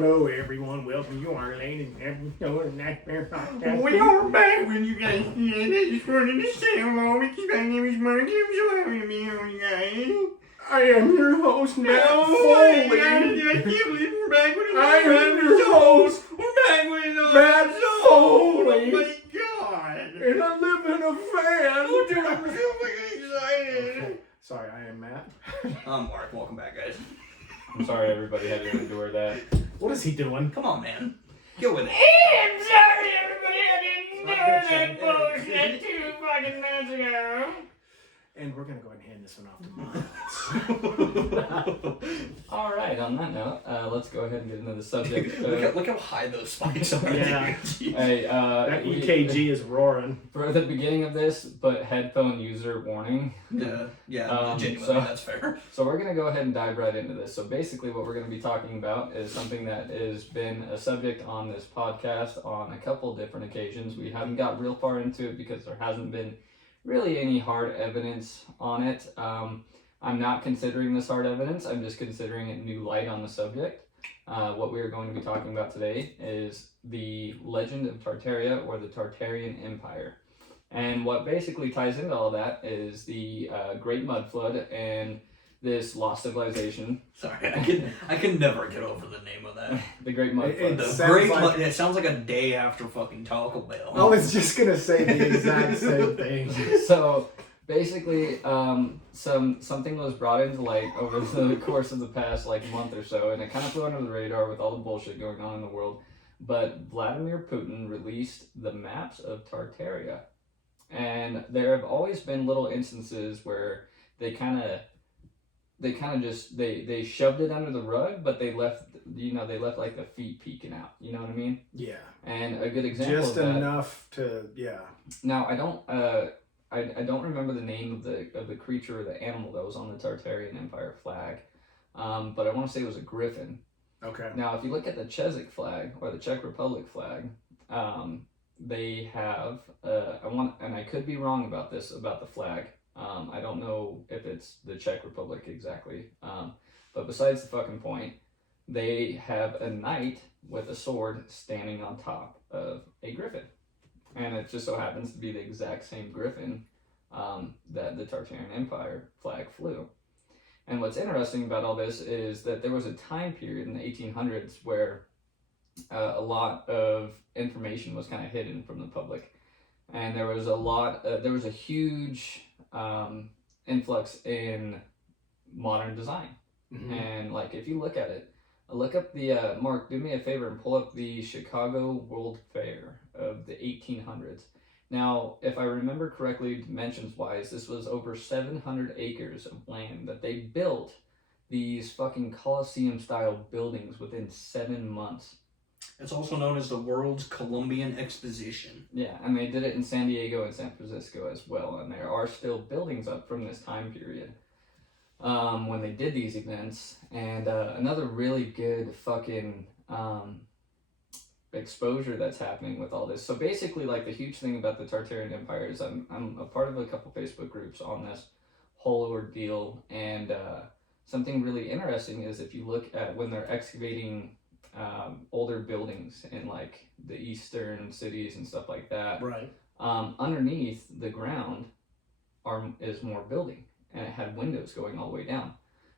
Hello, everyone. Welcome to our latest episode of Nightmare Podcast. We are back with you guys. I just wanted to say hello because my name is Mark. I'm so happy to be here with you guys. I am your host, Matt I Foley. can't believe we're back with I am your host, We're back with Matt Foley. Oh my god. And I live in a van. Oh, dude, I'm so fucking excited. Okay. Sorry, I am Matt. I'm Mark. Welcome back, guys. I'm sorry everybody had to endure that. What is he doing? Come on, man. Get with it. I'm sorry, everybody. I didn't know that bullshit 2 fucking minutes ago. And we're going to go ahead and hand this one off to Myles. All right, on that note, let's go ahead and get into the subject. Look how high those spikes are. Yeah. Hey, That EKG is roaring. For the beginning of this, but headphone user warning. Yeah, genuinely, so- that's fair. So we're going to go ahead and dive right into this. So basically what we're going to be talking about is something that has been a subject on this podcast on a couple different occasions. We haven't got real far into it because there hasn't been really any hard evidence on it. I'm not considering this hard evidence. I'm just considering it new light on the subject. What we are going to be talking about today is the legend of Tartaria, or the Tartarian Empire. And what basically ties into all that is the Great Mud Flood and this lost civilization. Sorry, I can never get over the name of that. The Great Mud Flood. It sounds like a day after fucking Taco Bell. I was just going to say the exact same thing. So basically, something was brought into light over the course of the past month or so, and it kind of flew under the radar with all the bullshit going on in the world. But Vladimir Putin released the maps of Tartaria, and there have always been little instances where they kind of just they shoved it under the rug, but they left like the feet peeking out. You know what I mean? Yeah. And a good example Just of that, enough to, yeah. Now I don't remember the name of the creature or the animal that was on the Tartarian Empire flag, but I want to say it was a griffin. Okay. Now, if you look at the Czech flag or the Czech Republic flag, they have and I could be wrong about this about the flag. I don't know if it's the Czech Republic exactly, but besides the fucking point, they have a knight with a sword standing on top of a griffin. And it just so happens to be the exact same griffin that the Tartarian Empire flag flew. And what's interesting about all this is that there was a time period in the 1800s where a lot of information was kind of hidden from the public. And there was a huge influx in modern design. Mm-hmm. And if you look at it, look up the, Mark, do me a favor and pull up the Chicago World Fair of the 1800s. Now, if I remember correctly, dimensions-wise, this was over 700 acres of land that they built these fucking Colosseum-style buildings within 7 months. It's also known as the World's Columbian Exposition. Yeah, and they did it in San Diego and San Francisco as well, and there are still buildings up from this time period when they did these events. And another really good fucking exposure that's happening with all this. So basically, the huge thing about the Tartarian Empire is I'm a part of a couple Facebook groups on this whole ordeal, and something really interesting is if you look at when they're excavating older buildings in the eastern cities and stuff like that, Right. Underneath the ground is more building, and it had windows going all the way down.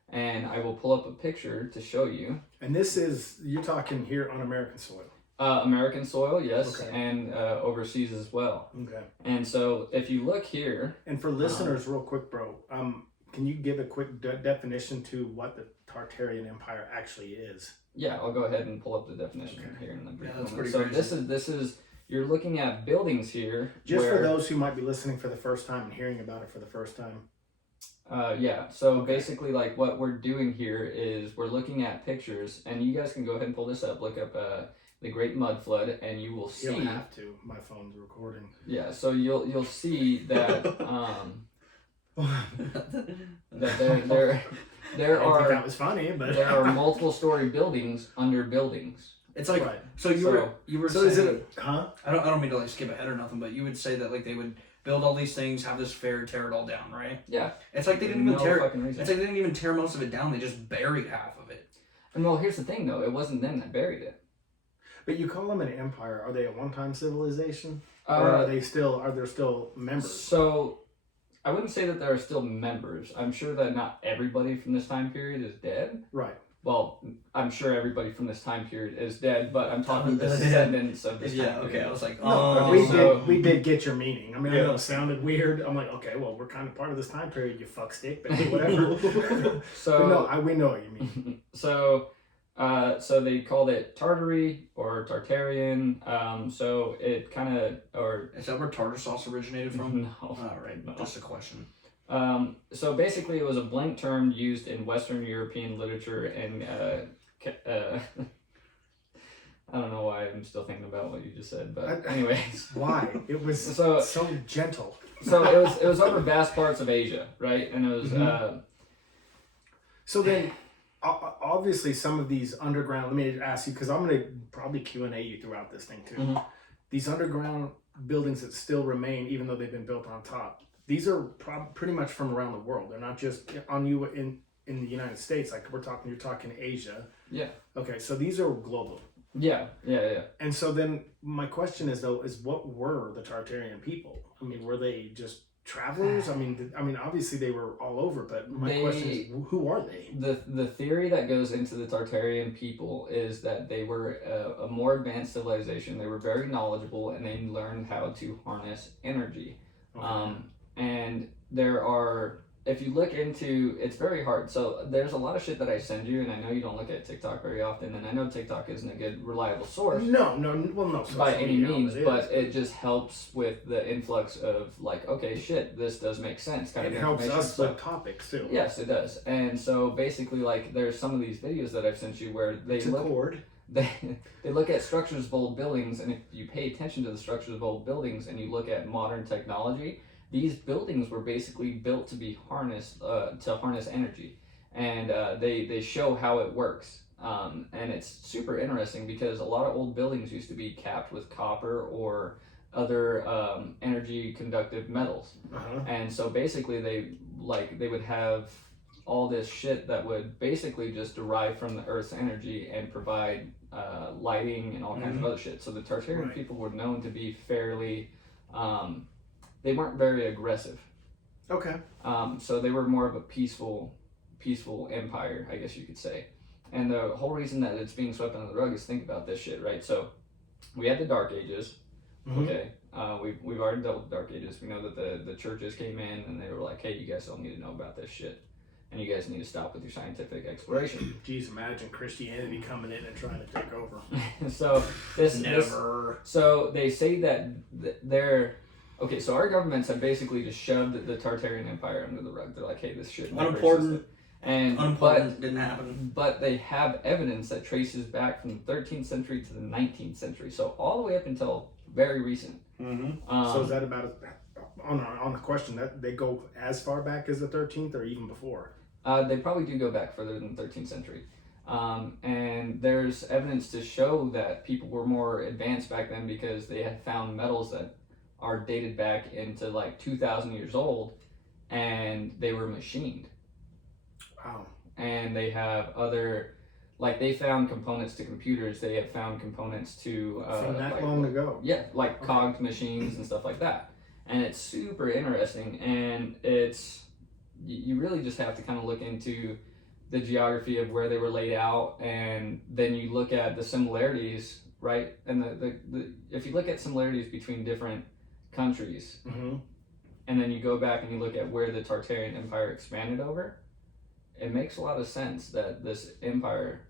And I will pull up a picture to show you. And you're talking here on American soil. American soil, yes, Okay. and overseas as well. Okay. And so if you look here... And for listeners, real quick, bro, can you give a quick definition to what the Tartarian Empire actually is? Yeah, I'll go ahead and pull up the definition here in the brief that's moment. pretty So crazy. this is you're looking at buildings here. Just for those who might be listening for the first time and hearing about it for the first time. So basically, what we're doing here is we're looking at pictures, and you guys can go ahead and pull this up. Look up the Great Mud Flood, and you will see. You don't have to. My phone's recording. Yeah, so you'll see that that there I don't think are that was funny, but there are multiple story buildings under buildings. It's like Right. so you were So saying, is it huh? I don't mean to skip ahead or nothing, but you would say that they would build all these things, have this fair, tear it all down, right? Yeah. It's like they didn't even No tear. fucking reason. It's like they didn't even tear most of it down. They just buried half of it. And well, here's the thing though, it wasn't them that buried it. But you call them an empire. Are they a one-time civilization? Or are there still members? So I wouldn't say that there are still members. I'm sure that not everybody from this time period is dead. Right. Well, I'm sure everybody from this time period is dead, but I'm talking descendants of this time period. Okay, I was like, we did get your meaning. I mean, I know it sounded weird. I'm like, okay, well, we're kind of part of this time period, you fuckstick, but whatever. So no, we know what you mean. So they called it Tartary or Tartarian. So it kind of, or is that where tartar sauce originated from? No. All right, no. Just a question. So basically, it was a blank term used in Western European literature, and I don't know why I'm still thinking about what you just said, but anyways, why it was so gentle. So it was over vast parts of Asia, right? And it was So then, obviously, some of these underground. Let me ask you, because I'm going to probably Q&A you throughout this thing too. Mm-hmm. These underground buildings that still remain, even though they've been built on top. These are pretty much from around the world. They're not just in the United States. Like you're talking Asia. Yeah. Okay, so these are global. Yeah. And so then my question is what were the Tartarian people? I mean, were they just travelers? I mean, obviously they were all over, but my question is, who are they? The theory that goes into the Tartarian people is that they were a more advanced civilization. They were very knowledgeable, and they learned how to harness energy. Okay. And there are, if you look into, it's very hard. So there's a lot of shit that I send you, and I know you don't look at TikTok very often, and I know TikTok isn't a good, reliable source. No, by any means, but it just helps with the influx of like, okay, shit, this does make sense. It helps us with topics too. Yes, it does. And so basically, like, there's some of these videos that I've sent you where they look at structures of old buildings, and if you pay attention to the structures of old buildings and you look at modern technology, these buildings were basically built to be harnessed, to harness energy, and they show how it works. And it's super interesting because a lot of old buildings used to be capped with copper or other energy conductive metals. And so basically they would have all this shit that would basically just derive from the Earth's energy and provide lighting and all kinds of other shit. So the Tartarian people were known to be fairly they weren't very aggressive. Okay. So they were more of a peaceful empire, I guess you could say. And the whole reason that it's being swept under the rug is, think about this shit, right? So we had the Dark Ages. Okay. We've already dealt with the Dark Ages. We know that the churches came in and they were like, hey, you guys don't need to know about this shit. And you guys need to stop with your scientific exploration. Jeez, imagine Christianity coming in and trying to take over. So so they say that they're... Okay, so our governments have basically just shoved the Tartarian Empire under the rug. They're like, hey, this shit... Unimportant. But didn't happen. But they have evidence that traces back from the 13th century to the 19th century. So all the way up until very recent. So is that about... On the question, that they go as far back as the 13th or even before? They probably do go back further than the 13th century. And there's evidence to show that people were more advanced back then because they had found metals that are dated back into like 2,000 years old, and they were machined. Wow. And they have other, like, they found components to computers. They have found components to from that long ago. Yeah, like cogged machines and stuff like that. And it's super interesting, and it's, you really just have to kind of look into the geography of where they were laid out, and then you look at the similarities, right? And the if you look at similarities between different countries, and then you go back and you look at where the Tartarian Empire expanded over, it makes a lot of sense that this empire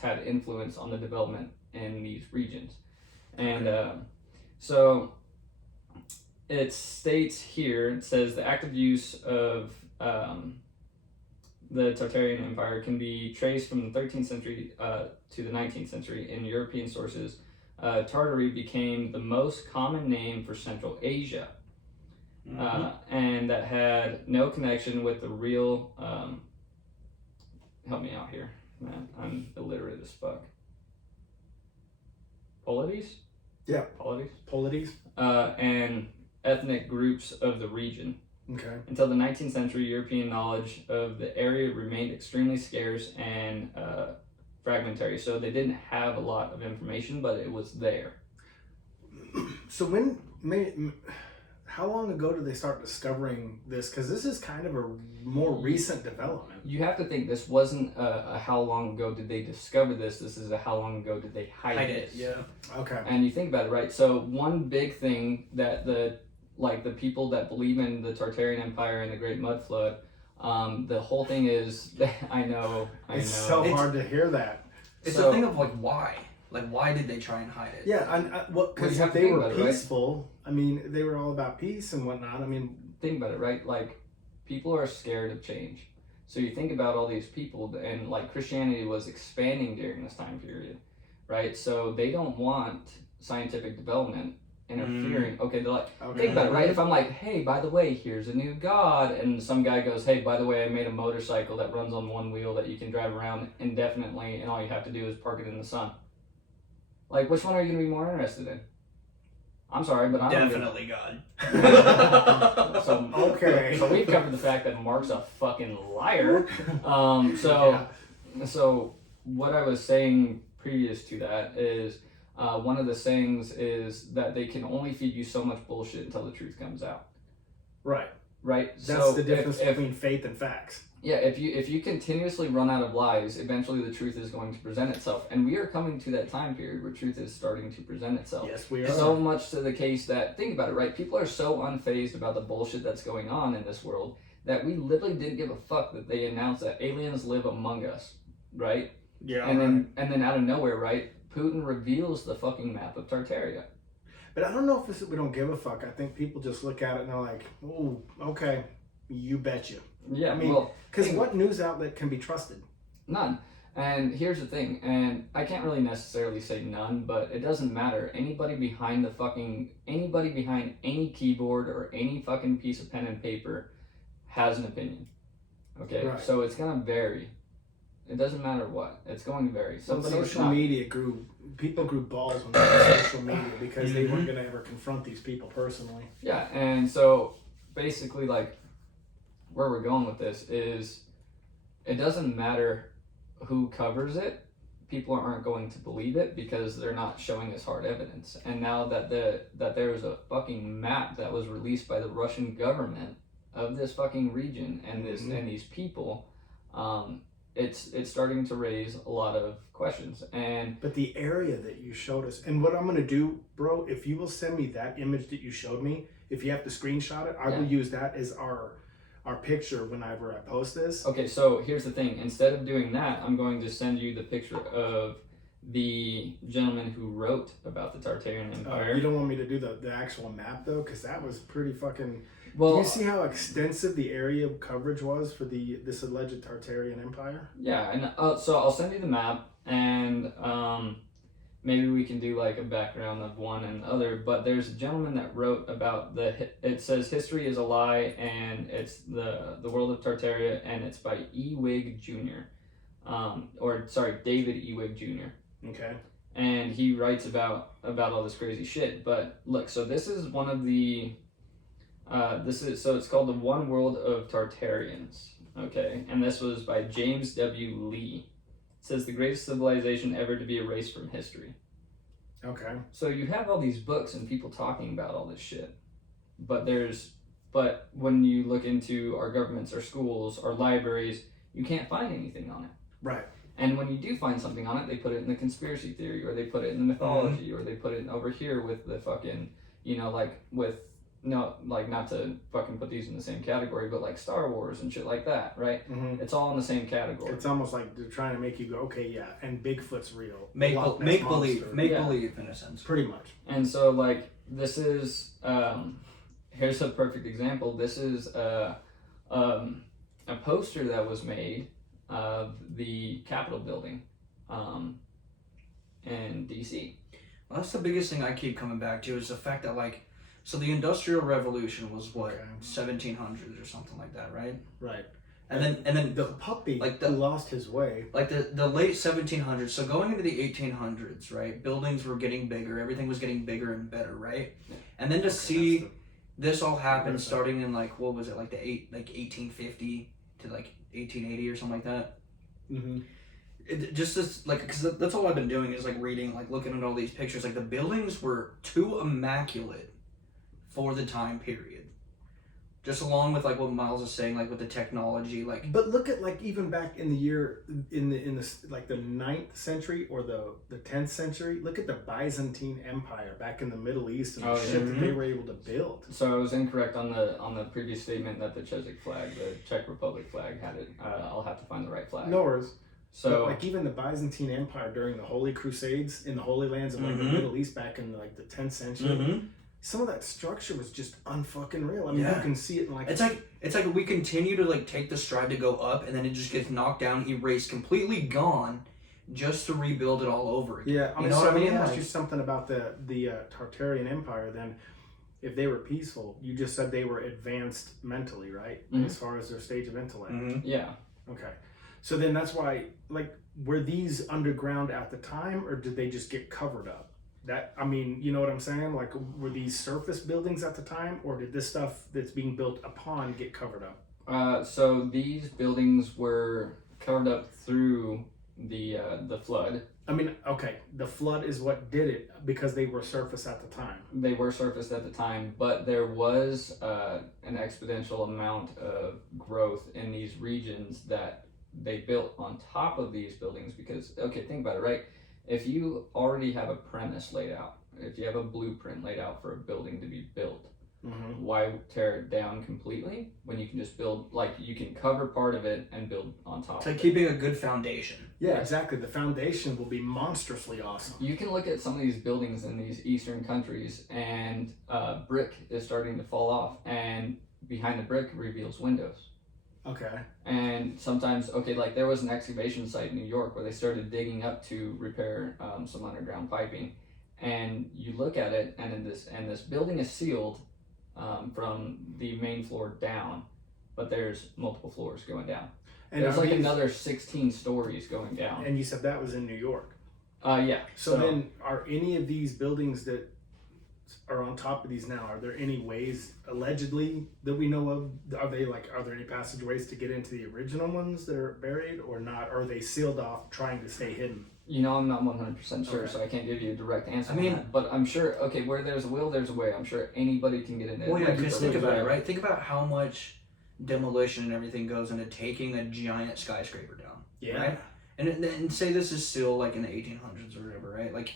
had influence on the development in these regions. And so it states here, it says the active use of the Tartarian Empire can be traced from the 13th century to the 19th century. In European sources, Tartary became the most common name for Central Asia, and that had no connection with the real, help me out here, man, I'm illiterate as fuck. Polities? Yeah. Polities? And ethnic groups of the region. Okay. Until the 19th century, European knowledge of the area remained extremely scarce, and fragmentary, so they didn't have a lot of information, but it was there. So how long ago did they start discovering this? Because this is kind of a more recent development. You have to think this wasn't a how long ago did they discover this. This is a how long ago did they hide it. this. Yeah. Okay. And you think about it, right? So one big thing that the people that believe in the Tartarian Empire and the Great Mud Flood, the whole thing is, I know. It's so hard to hear that. It's a thing of like why. Like, why did they try and hide it? Yeah, because you have to they think were about it, right? peaceful. I mean, they were all about peace and whatnot. I mean, think about it, right? Like, people are scared of change. So you think about all these people, and like Christianity was expanding during this time period, right? So they don't want scientific development interfering. Okay, they're like, think about it, right? If I'm like, hey, by the way, here's a new god, and some guy goes, hey, by the way, I made a motorcycle that runs on one wheel that you can drive around indefinitely, and all you have to do is park it in the sun. Like, which one are you going to be more interested in? I'm sorry, but I'm definitely God. So we've covered the fact that Mark's a fucking liar. So what I was saying previous to that is one of the sayings is that they can only feed you so much bullshit until the truth comes out. Right. Right. That's the difference between faith and facts. Yeah, if you continuously run out of lies, eventually the truth is going to present itself. And we are coming to that time period where truth is starting to present itself. Yes, we are. So much to the case that, think about it, right? People are so unfazed about the bullshit that's going on in this world that we literally didn't give a fuck that they announced that aliens live among us, right? Yeah. And then out of nowhere, right, Putin reveals the fucking map of Tartaria. But I don't know if we don't give a fuck. I think people just look at it and they're like, oh, okay, you betcha. Yeah, I mean, because what news outlet can be trusted? None. And here's the thing, and I can't really necessarily say none, but it doesn't matter. Anybody behind any keyboard or any fucking piece of pen and paper has an opinion. Okay? Right. So it's gonna vary. It doesn't matter what. It's going to vary. Social media people grew balls when they were social media because they weren't gonna ever confront these people personally. Yeah, and so basically, like, where we're going with this is it doesn't matter who covers it, people aren't going to believe it because they're not showing us hard evidence. And now that there was a fucking map that was released by the Russian government of this fucking region and and these people, it's starting to raise a lot of questions. But the area that you showed us, and what I'm gonna do, bro, if you will send me that image that you showed me, if you have to screenshot it, I will use that as our picture whenever I post this. Okay, so here's the thing. Instead of doing that, I'm going to send you the picture of the gentleman who wrote about the Tartarian Empire. You don't want me to do the actual map, though? Because that was pretty fucking... Well, do you see how extensive the area of coverage was for this alleged Tartarian Empire? Yeah, and so I'll send you the map, and maybe we can do like a background of one and the other, but there's a gentleman that wrote about it says history is a lie, and it's the world of Tartaria, and it's by Ewig Jr. David Ewig Jr. Okay. And he writes about all this crazy shit. But look, so this is one of the it's called The One World of Tartarians. Okay, and this was by James W. Lee. It says the greatest civilization ever to be erased from history. Okay. So you have all these books and people talking about all this shit, but when you look into our governments, our schools, our libraries, you can't find anything on it. Right. And when you do find something on it, they put it in the conspiracy theory, or they put it in the mythology, or they put it over here with the fucking, not to fucking put these in the same category, but like Star Wars and shit like that, right? Mm-hmm. It's all in the same category. It's almost like they're trying to make you go, okay, yeah, and Bigfoot's real. Make believe in a sense. Pretty much. And so, like, this is, here's a perfect example. This is a poster that was made of the Capitol building in DC. Well, that's the biggest thing I keep coming back to is the fact that, like, so the Industrial Revolution was what, 1700s or something like that, right? Right. And then the puppy who lost his way. Like the late 1700s. So going into the 1800s, right? Buildings were getting bigger. Everything was getting bigger and better, right? Yeah. And then to see this all happen starting in like, what was it, like 1850 to like 1880 or something like that. Mm-hmm. just this, like, because that's all I've been doing is like reading, like looking at all these pictures. Like the buildings were too immaculate for the time period. Just along with like what Myles is saying, like with the technology, like. But look at like even back in the year in the like the 9th century or the 10th century. Look at the Byzantine Empire back in the Middle East and the shit that they were able to build. So I was incorrect on the previous statement that the Czech Republic flag had it. I'll have to find the right flag. No worries. So but like even the Byzantine Empire during the Holy Crusades in the Holy Lands of like the Middle East back in like the 10th century. Some of that structure was just unfucking real. I mean, you can see it in like... It's like we continue to like take the stride to go up, and then it just gets knocked down, erased, completely gone, just to rebuild it all over again. Yeah, I mean, you know so what I mean? Let me ask you something about the Tartarian Empire then. If they were peaceful, you just said they were advanced mentally, right? As far as their stage of intellect. Yeah. Okay. So then that's why, like, were these underground at the time, or did they just get covered up? That, I mean, you know what I'm saying? Like, were these surface buildings at the time, or did this stuff that's being built upon get covered up? So these buildings were covered up through the flood. I mean, okay, the flood is what did it because they were surface at the time. They were surfaced at the time, but there was an exponential amount of growth in these regions that they built on top of these buildings because, okay, think about it, right? If you already have a premise laid out, if you have a blueprint laid out for a building to be built, why tear it down completely when you can just build, like, you can cover part of it and build on top It's of like it. keeping a good foundation. Yeah, exactly. The foundation will be monstrously awesome. You can look at some of these buildings in these eastern countries and brick is starting to fall off, and behind the brick reveals windows. Okay. And sometimes, okay, like there was an excavation site in New York where they started digging up to repair some underground piping, and you look at it, and this building is sealed from the main floor down, but there's multiple floors going down. And there's like another 16 stories going down. And you said that was in New York. Yeah. So then, are any of these buildings that are on top of these now, are there any ways allegedly that we know of? Are there any passageways to get into the original ones that are buried or not? Or are they sealed off trying to stay hidden? You know, I'm not 100% sure, Okay. so I can't give you a direct answer. I mean, on that. But I'm sure, okay, where there's a will, there's a way. I'm sure anybody can get in there. Well, yeah, because think about it, right? right? Think about how much demolition and everything goes into taking a giant skyscraper down. Yeah. Right? And say this is still like in the 1800s or whatever, right? Like,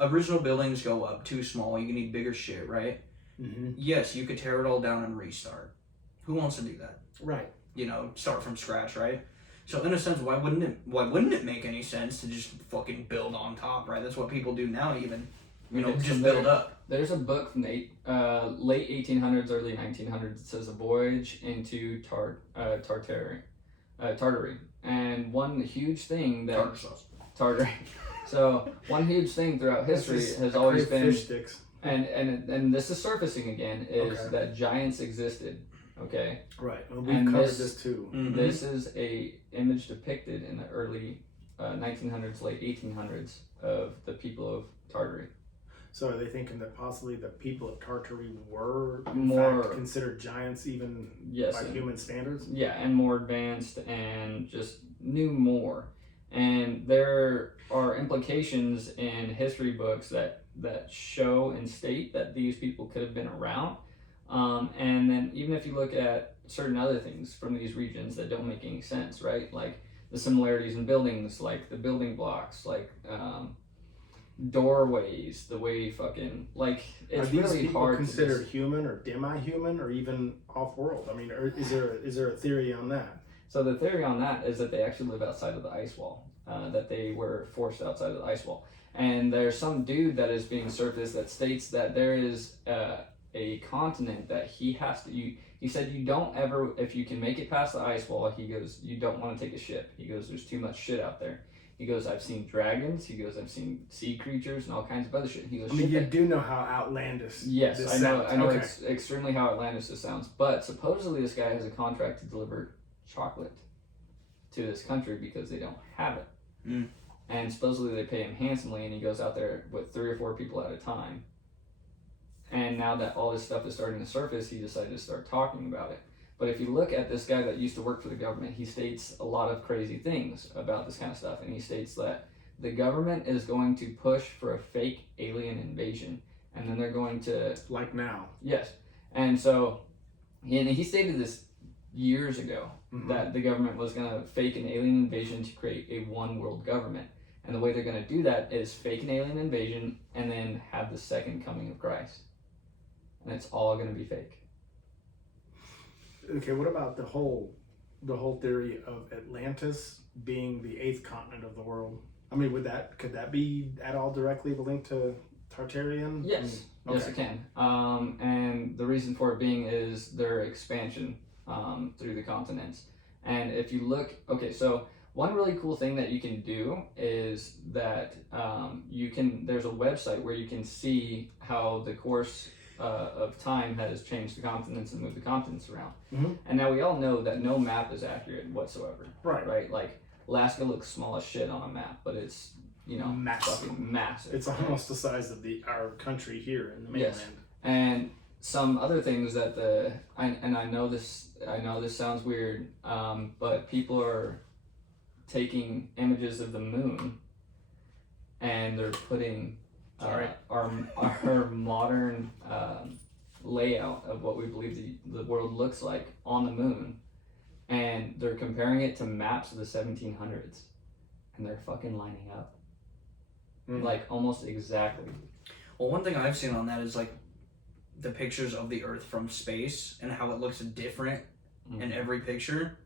original buildings go up too small. You need bigger shit, right? Yes, you could tear it all down and restart. Who wants to do that? Right. You know, start from scratch, right? So in a sense, why wouldn't it make any sense to just fucking build on top, right? That's what people do now, even. You know, just build up. There's a book from the late 1800s, early 1900s. It says A Voyage into Tartary. And one huge thing that Tartary. So one huge thing throughout history has always been fish sticks. And this is surfacing again is that giants existed. Okay. Right. Well, we've covered this too. This is a image depicted in the early 1900s, late 1800s of the people of Tartary. So are they thinking that possibly the people of Tartary were in More fact considered giants even by human standards? Yeah, and more advanced and just knew more. And there are implications in history books that show and state that these people could have been around. And then even if you look at certain other things from these regions that don't make any sense, right? Like the similarities in buildings, like the building blocks, like doorways, the way fucking, like, it's really hard to considered human or demi-human or even off-world? I mean, is there a theory on that? So the theory on that is that they actually live outside of the ice wall, that they were forced outside of the ice wall. And there's some dude that is being surfaced that states that there is a continent that he has to, he said you don't ever, if you can make it past the ice wall, he goes, you don't want to take a ship. He goes, there's too much shit out there. He goes, I've seen dragons. He goes, I've seen sea creatures and all kinds of other shit. He goes, I mean, you do know how outlandish yes, this I know. sounds. I know Okay. it's extremely how outlandish this sounds. But supposedly this guy has a contract to deliver chocolate to this country because they don't have it. And supposedly they pay him handsomely, and he goes out there with 3 or 4 people at a time. And now that all this stuff is starting to surface, he decided to start talking about it. But if you look at this guy that used to work for the government, he states a lot of crazy things about this kind of stuff. And he states that the government is going to push for a fake alien invasion. And then they're going to... Like now. Yes. And so he stated this years ago, that the government was going to fake an alien invasion to create a one world government. And the way they're going to do that is fake an alien invasion and then have the second coming of Christ. And it's all going to be fake. Okay, what about the whole theory of Atlantis being the 8th continent of the world? I mean, could that be at all directly linked to Tartarian? Yes. Okay. Yes, it can. And the reason for it being is their expansion through the continents. And if you look, okay, so one really cool thing that you can do is that there's a website where you can see how the course of time has changed the continents and moved the continents around. And now we all know that no map is accurate whatsoever. Right. Like Alaska looks small as shit on a map, but it's, massive. fucking massive. It's almost the size of our country here in the mainland. Yes. And some other things that I know this sounds weird, but people are taking images of the moon and they're putting our modern layout of what we believe the world looks like on the moon, and they're comparing it to maps of the 1700s, and they're fucking lining up like almost exactly. Well, one thing I've seen on that is like the pictures of the Earth from space and how it looks different in every picture.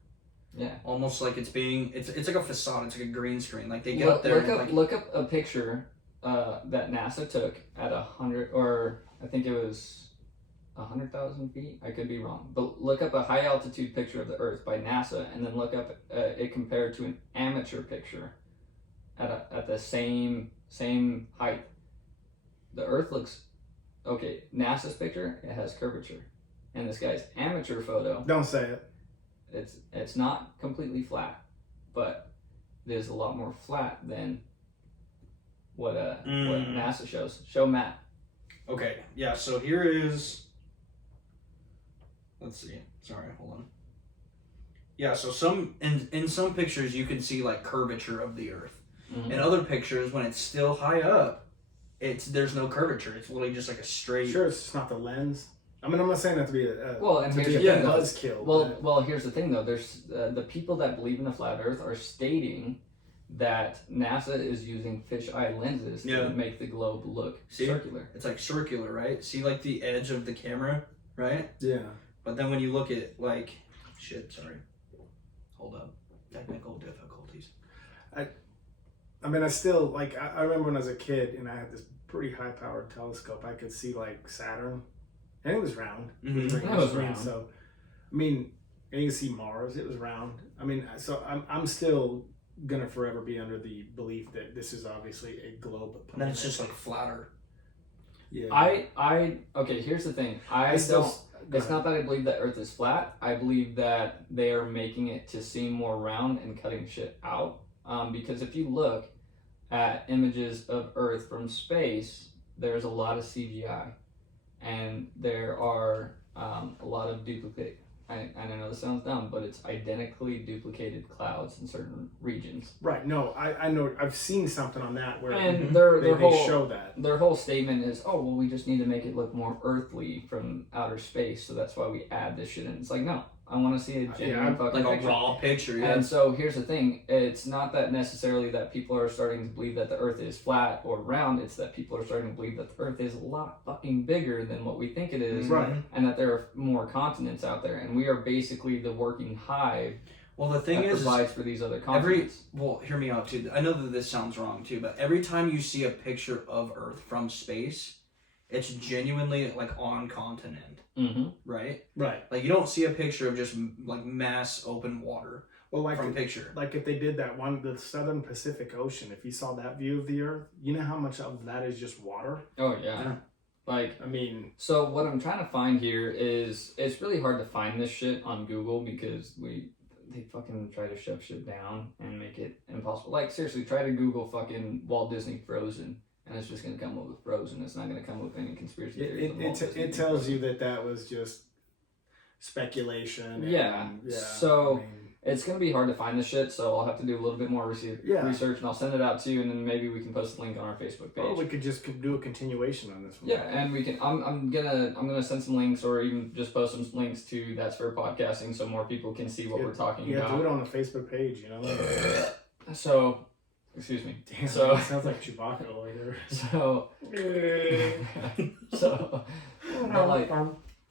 Yeah. Almost like it's like a facade. It's like a green screen. Like they get up there. Look up a picture that NASA took at 100, or I think it was 100,000 feet. I could be wrong, but look up a high altitude picture of the Earth by NASA, and then look up it compared to an amateur picture at the same height. The Earth looks okay. NASA's picture, it has curvature, and this guy's amateur photo. Don't say it. It's not completely flat, but it is a lot more flat than what NASA shows. Show Matt. Okay, yeah. So here is. Let's see. Sorry, hold on. Yeah, so in some pictures you can see like curvature of the Earth. In other pictures, when it's still high up, there's no curvature. It's literally just like a straight. Sure, it's just not the lens. I mean, I'm not saying that to be a buzzkill. Well, here's the thing though. There's the people that believe in the flat Earth are stating that NASA is using fisheye lenses to make the globe look circular. It's like circular, right? See, like the edge of the camera, right? Yeah. But then when you look at like, hold up, technical difficulties. I mean, I still like. I remember when I was a kid and I had this pretty high-powered telescope. I could see like Saturn, and it was round. It was round. So, I mean, and you can see Mars. It was round. I mean, so I'm still gonna forever be under the belief that this is obviously a globe. And then it's just like flatter. Yeah. Okay. Here's the thing. It's not that I believe that Earth is flat. I believe that they are making it to seem more round and cutting shit out. Because if you look at images of Earth from space, there's a lot of CGI, and there are a lot of duplicate. I know this sounds dumb, but it's identically duplicated clouds in certain regions. Right. No, I know. I've seen something on that where and they show that. Their whole statement is, oh, well, we just need to make it look more earthly from outer space, so that's why we add this shit in. It's like, no, I want to see a genuine fucking like picture. a raw picture. Yeah. And so here's the thing: it's not that necessarily that people are starting to believe that the Earth is flat or round. It's that people are starting to believe that the Earth is a lot fucking bigger than what we think it is, right? And that there are more continents out there, and we are basically the working hive. Well, the thing is, provides for these other continents. Hear me out too. I know that this sounds wrong too, but every time you see a picture of Earth from space, it's genuinely like on continent. Right? Right. Like you don't see a picture of just like mass open water. Well, like from picture. Like if they did that one, the Southern Pacific Ocean. If you saw that view of the Earth, you know how much of that is just water. Oh yeah. Like, I mean, so what I'm trying to find here is it's really hard to find this shit on Google because they fucking try to shove shit down and make it impossible. Like seriously, try to Google fucking Walt Disney Frozen. And it's just going to come up with Frozen. It's not going to come up with any conspiracy theories. It tells you that was just speculation. Yeah. And, So I mean, it's gonna be hard to find this shit. So I'll have to do a little bit more Yeah. research, and I'll send it out to you, and then maybe we can post a link on our Facebook page. or we could just do a continuation on this one. Yeah, and we can. I'm gonna send some links, or even just post some links to That's Fair Podcasting, so more people can see what we're talking about. Yeah, do it on the Facebook page. You know. So, excuse me. Damn, So it sounds like Chewbacca later. so so, but like,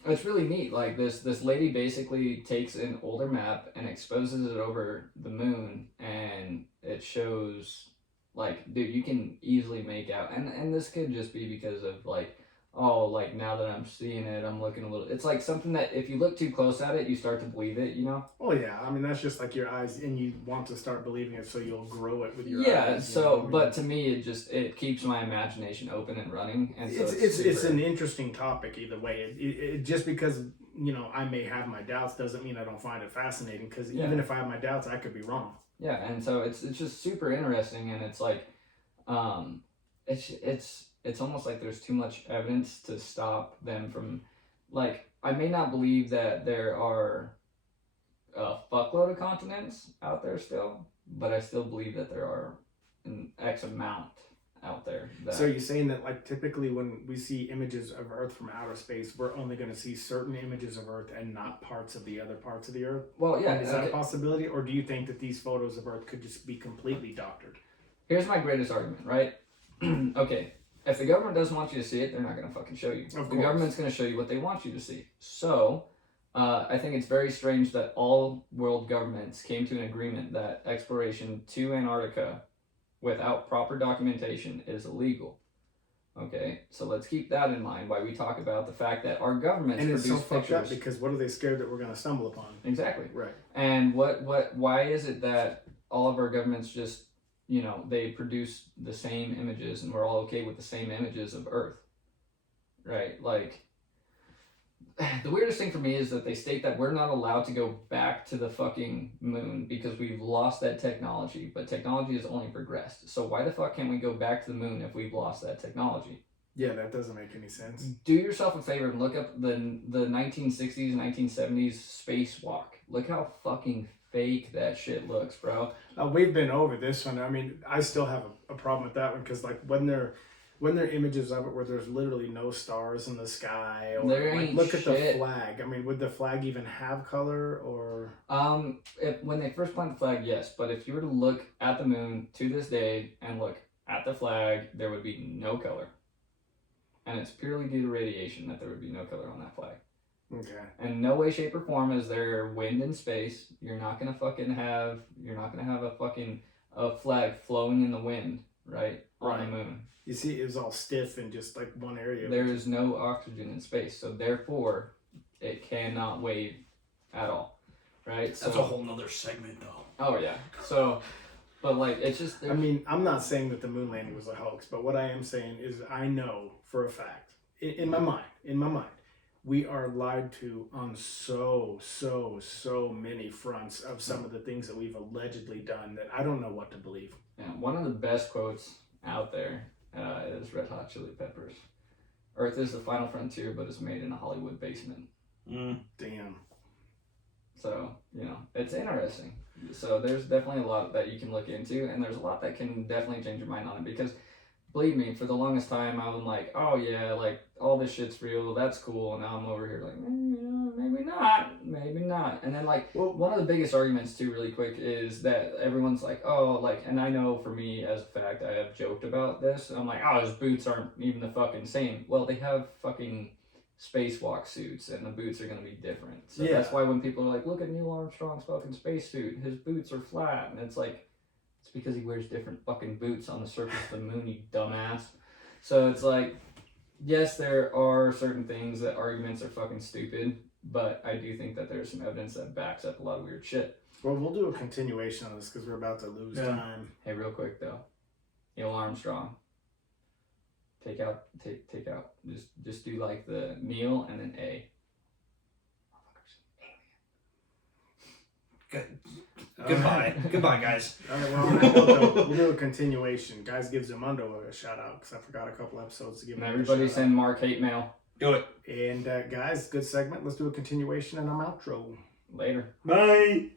it's really neat. Like this lady basically takes an older map and exposes it over the moon, and it shows, like, dude, you can easily make out, and this could just be because of like, oh, like now that I'm seeing it, I'm looking a little. It's like something that if you look too close at it, you start to believe it. You know? Oh yeah, I mean that's just like your eyes, and you want to start believing it, so you'll grow it with your eyes. Yeah. you So, know what I mean? but to me, it keeps my imagination open and running, and so it's super- an interesting topic either way. It just because I may have my doubts doesn't mean I don't find it fascinating. Because Yeah. even if I have my doubts, I could be wrong. Yeah, and so it's just super interesting, and it's like, it's almost like there's too much evidence to stop them from, like, I may not believe that there are a fuckload of continents out there still, but I still believe that there are an X amount out there. That, So you're saying that like typically when we see images of Earth from outer space, we're only going to see certain images of Earth and not parts of the other parts of the Earth? well, yeah. Is that a okay. possibility, or do you think that these photos of Earth could just be completely doctored? Here's my greatest argument, right? Okay, if the government doesn't want you to see it, they're not going to fucking show you. Of The course. government's going to show you what they want you to see. So, I think it's very strange that all world governments came to an agreement that exploration to Antarctica without proper documentation is illegal. Okay, so let's keep that in mind while we talk about the fact that our governments And it's so produce fucked up pictures. because what are they scared that we're going to stumble upon? Exactly. Right. And why is it that all of our governments just, they produce the same images and we're all okay with the same images of Earth? Right? Like, the weirdest thing for me is that they state that we're not allowed to go back to the fucking moon because we've lost that technology, but technology has only progressed. So why the fuck can't we go back to the moon if we've lost that technology? Yeah, that doesn't make any sense. Do yourself a favor and look up the 1960s, 1970s spacewalk. Look how fucking fake that shit looks, bro. We've been over this one. I mean, I still have a problem with that one because like when there are images of it where there's literally no stars in the sky, or There like ain't look at the shit. flag. I mean, would the flag even have color or? When they first planted the flag, yes, but if you were to look at the moon to this day and look at the flag, there would be no color. And it's purely due to radiation that there would be no color on that flag. Okay. And no way, shape, or form is there wind in space. You're not gonna have a flag flowing in the wind, right? On Right. the moon. You see, it was all stiff in just like one area. There is no oxygen in space, so therefore it cannot wave at all. Right? That's a whole nother segment, though. Oh yeah. So, but like it's just. I mean, I'm not saying that the moon landing was a hoax, but what I am saying is I know for a fact, in my mind, we are lied to on so many fronts of some of the things that we've allegedly done that I don't know what to believe. Yeah, one of the best quotes out there is Red Hot Chili Peppers. Earth is the final frontier, but it's made in a Hollywood basement. Damn. So, it's interesting. So there's definitely a lot that you can look into, and there's a lot that can definitely change your mind on it, because believe me, for the longest time I was like, oh yeah, like all this shit's real, that's cool, and now I'm over here like, maybe not. And then like, one of the biggest arguments too, really quick, is that everyone's like, oh, like, and I know for me as a fact, I have joked about this, I'm like, oh, his boots aren't even the fucking same. Well, they have fucking spacewalk suits, and the boots are going to be different. So Yeah. that's why when people are like, look at Neil Armstrong's fucking spacesuit, his boots are flat, and it's like, it's because he wears different fucking boots on the surface of the moon, you dumbass. So it's like, yes, there are certain things that arguments are fucking stupid, but I do think that there's some evidence that backs up a lot of weird shit. Well, we'll do a continuation on this because we're about to lose time. Hey, real quick though, Neil Armstrong. Take out. Just do like the Neil and then A. Goodbye. Goodbye, guys. All right, well, we'll do a continuation. Guys, give Zamundo a shout out because I forgot a couple episodes to give And him. everybody a shout send Mark hate mail. Do it. And guys, good segment. Let's do a continuation and I'm outro. Later. Bye.